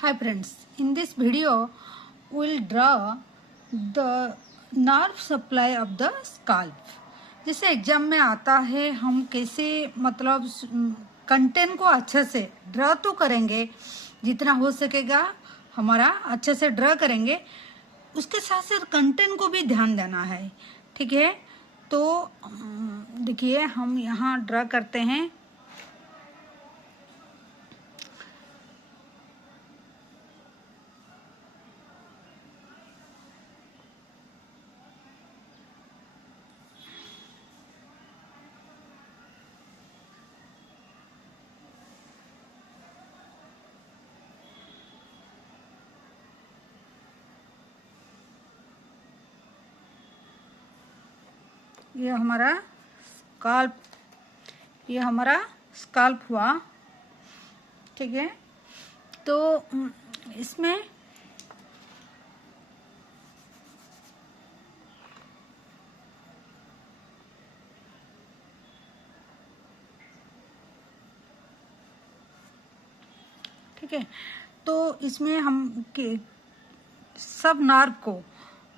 Hi friends, in this video we'll draw the nerve supply of the scalp. जैसे exam में आता है हम कैसे मतलब कंटेंट को अच्छे से ड्रा तो करेंगे, जितना हो सकेगा हमारा अच्छे से ड्रा करेंगे, उसके साथ साथ कंटेंट को भी ध्यान देना है। ठीक है, तो देखिए हम यहाँ ड्रा करते हैं। ये हमारा स्काल्प हुआ। ठीक है, तो इसमें ठीक है, तो इसमें हम सब नर्व को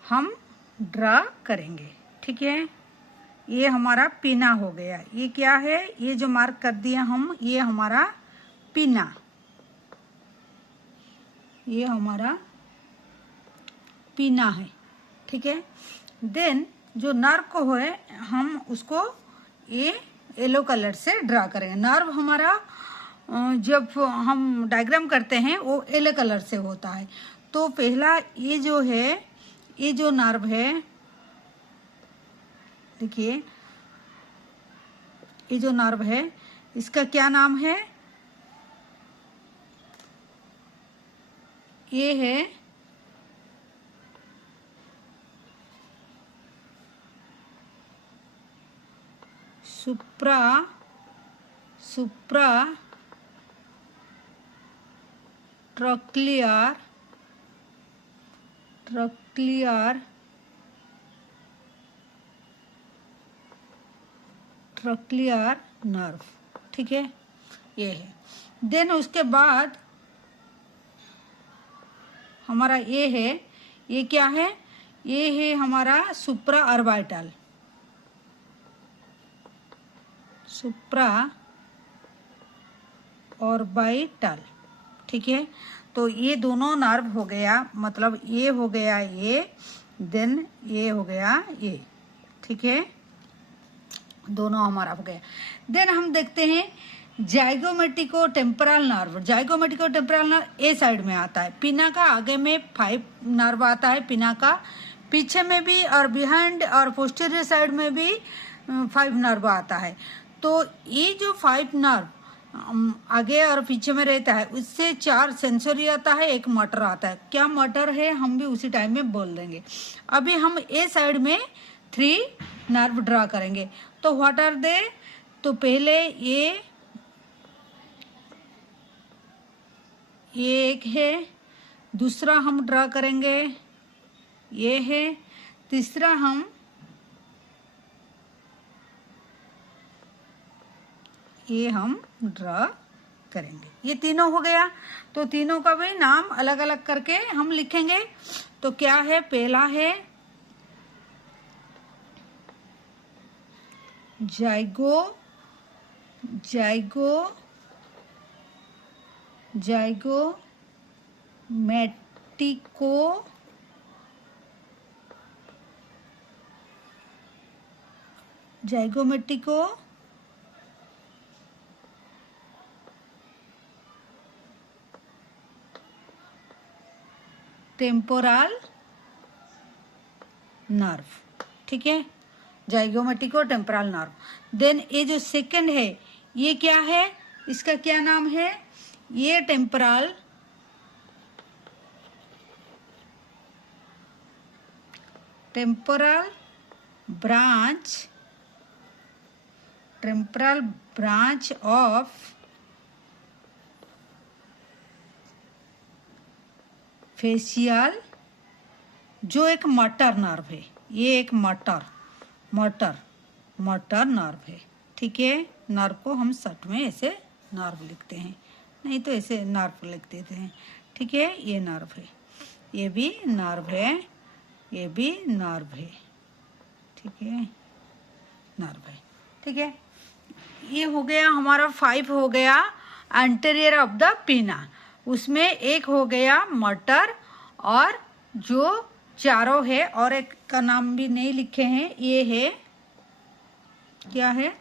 हम ड्रा करेंगे। ठीक है, ये हमारा पीना हो गया। ये क्या है, ये जो मार्क कर दिया हम, ये हमारा पीना, ये हमारा पीना है। ठीक है, देन जो नर्व को है हम उसको ये येलो कलर से ड्रा करेंगे। नर्व हमारा जब हम डायग्राम करते हैं वो येलो कलर से होता है। तो पहला ये जो है, ये जो नर्व है, देखिए ये जो नर्व है इसका क्या नाम है, ये है सुप्रा ट्रक्लियर नर्व। ठीक है, ये है। देन उसके बाद हमारा ये है, ये क्या है, ये है हमारा सुप्रा ऑर्बिटल। ठीक है, तो ये दोनों नर्व हो गया, मतलब ये हो गया ये, देन ये हो गया ये। ठीक है, दोनों हमारा हो गया। देन हम देखते हैं जाइगोमेटिको टेम्पोरल नर्व। जाइगोमेटिको टेम्पोरल नर्व ए साइड में आता है, पिना का आगे में 5 नर्व आता है, पिना का पीछे में भी और बिहाइंड और पोस्टीरियर साइड में भी 5 नर्व आता है। तो ये जो 5 नर्व आगे और पीछे में रहता है, उससे 4 सेंसरी आता है, 1 मोटर आता है। क्या मोटर है हम भी उसी टाइम में बोल देंगे। अभी हम ए साइड में 3 नर्व ड्रा करेंगे। तो व्हाट आर दे, तो पहले ये एक है, दूसरा हम ड्रा करेंगे ये है, तीसरा हम ड्रा करेंगे। ये तीनों हो गया, तो तीनों का भी नाम अलग अलग करके हम लिखेंगे। तो क्या है, पहला है जाइगोमेटिको टेम्पोरल नर्व। ठीक है, जाइगोमेटिको टेम्पोरल नर्व। देन ये जो सेकंड है, ये क्या है, इसका क्या नाम है, ये टेम्पोरल ब्रांच ऑफ फेशियल, जो एक मोटर नर्व है। ये एक मोटर नर्व है। ठीक है, नर्व को हम शॉर्ट में ऐसे नर्व लिखते हैं, नहीं तो ऐसे नर्व लिख देते हैं। ठीक है, ये नर्व है, ये भी नर्व है, ये भी नर्व है, ठीक है, नर्व है, ठीक है। ये हो गया हमारा 5 हो गया एंटीरियर ऑफ द पिना। उसमें एक हो गया मोटर, और जो चारों है और एक का नाम भी नहीं लिखे हैं, ये है क्या है,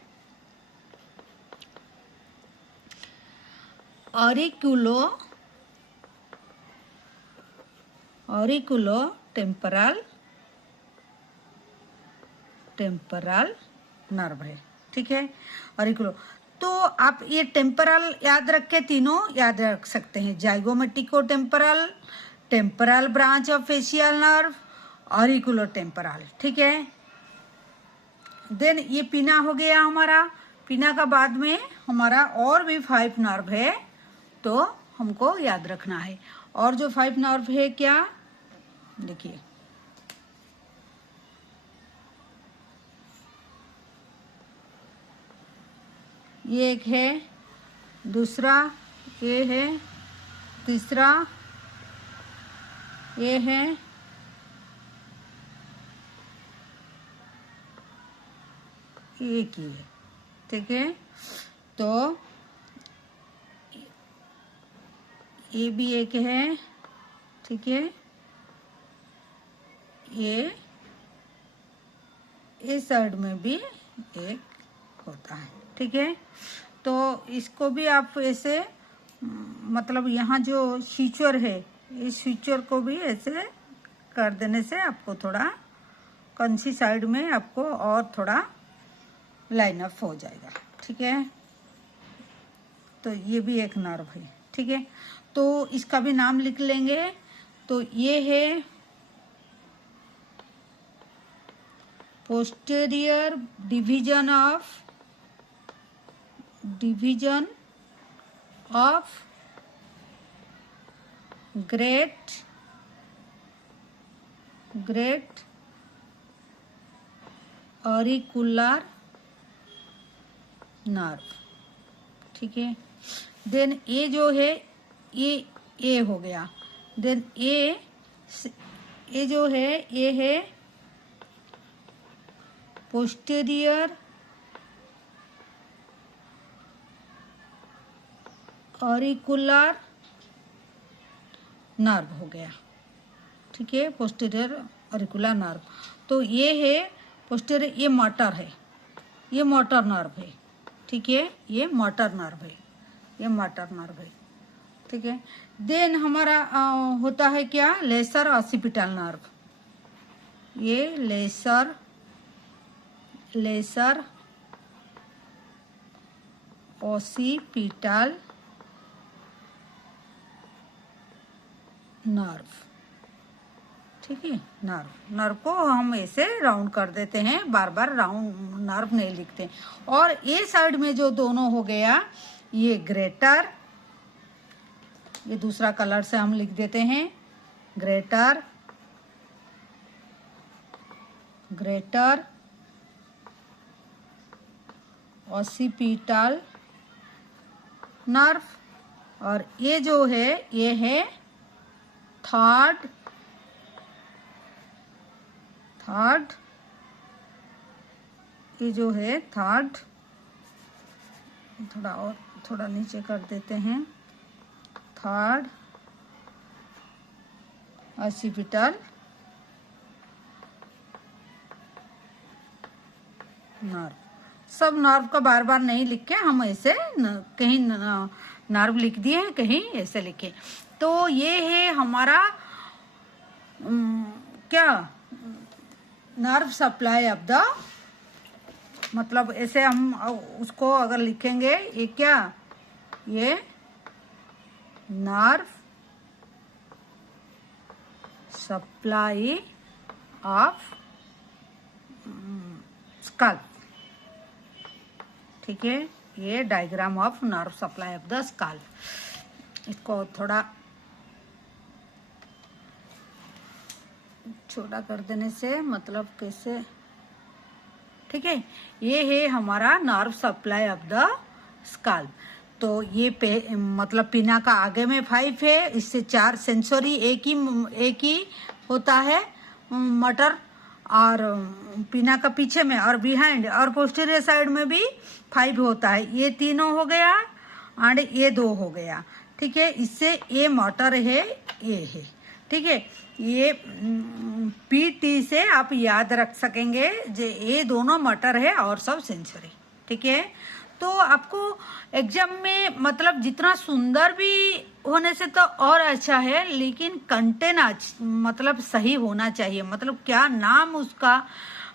ऑरिकुलो टेम्परल नर्व है, ठीक है, ऑरिकुलो। तो आप ये टेम्परल याद रख के तीनों याद रख सकते हैं, zygomatico temporal branch of facial nerve, auriculo temporal, ठीक है। देन ये पिना हो गया हमारा। पिना का बाद में हमारा और भी 5 नर्व है, तो हमको याद रखना है। और जो 5 नर्व है क्या, देखिए, ये एक है, दूसरा ये है, तीसरा ये है, एक ही है, ठीक है। तो ये भी एक है, ठीक है, ये इस साइड में भी एक होता है, ठीक है। तो इसको भी आप ऐसे मतलब यहाँ जो स्विचर है, इस स्विचर को भी ऐसे कर देने से आपको थोड़ा कंसी साइड में आपको और थोड़ा लाइन अप हो जाएगा, ठीक है। तो ये भी एक नर्व है, ठीक है। तो इसका भी नाम लिख लेंगे। तो ये है posterior division of great auricular nerve, ठीक है। देन ये जो है ये हो गया। देन ये जो है ये है पोस्टीरियर ऑरिकुलर नर्व हो गया, ठीक है, पोस्टीरियर ऑरिकुलर नर्व। तो ये है पोस्टीरियर, ये मोटर है, ये मोटर नर्व है, ठीक है, ये मोटर नर्व है, ये मोटर नर्व है, ठीक है। देन हमारा होता है क्या, लेसर ऑसिपिटल नर्व। ये लेसर ऑसिपिटल नर्व, ठीक है। नर्व को हम ऐसे राउंड कर देते हैं, बार बार राउंड नर्व नहीं लिखते। और ये साइड में जो दोनों हो गया, ये ग्रेटर, ये दूसरा कलर से हम लिख देते हैं, ग्रेटर ऑसिपिटल नर्व। और ये जो है ये है थर्ड ये जो है थर्ड, थोड़ा नीचे कर देते हैं, थर्ड ऑसिपिटल नर्व। सब नर्व का बार बार नहीं लिख के हम ऐसे कहीं नर्व लिख दिए, कहीं ऐसे लिखे। तो ये है हमारा क्या, नर्व सप्लाई ऑफ द, मतलब ऐसे हम उसको अगर लिखेंगे, ये क्या, ये नर्व सप्लाई ऑफ स्कल्प, ठीक है। ये diagram of nerve supply of the scalp. इसको थोड़ा छोटा कर देने से मतलब कैसे, ठीक है। ये है हमारा nerve supply of the scalp. तो ये मतलब पीना का आगे में 5 है, इससे 4 सेंसरी एक ही होता है मटर, और पीना का पीछे में और बिहाइंड और पोस्टीरियर साइड में भी 5 होता है। ये तीनों हो गया एंड ये 2 हो गया, ठीक है। इससे ये मोटर है, ये है, ठीक है। ये पीटी से आप याद रख सकेंगे जे ये दोनों मोटर है और सब सेंसरी, ठीक है। तो आपको एग्जाम में मतलब जितना सुंदर भी होने से तो और अच्छा है, लेकिन कंटेंट मतलब सही होना चाहिए। मतलब क्या नाम उसका,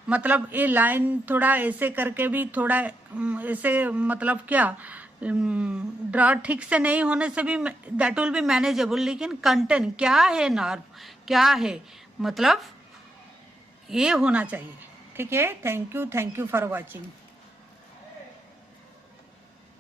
मतलब ये लाइन थोड़ा ऐसे करके भी थोड़ा ऐसे, मतलब क्या ड्रा ठीक से नहीं होने से भी दैट विल बी मैनेजेबल, लेकिन कंटेंट क्या है, नर्व क्या है, मतलब ये होना चाहिए, ठीक है। Thank you for watching.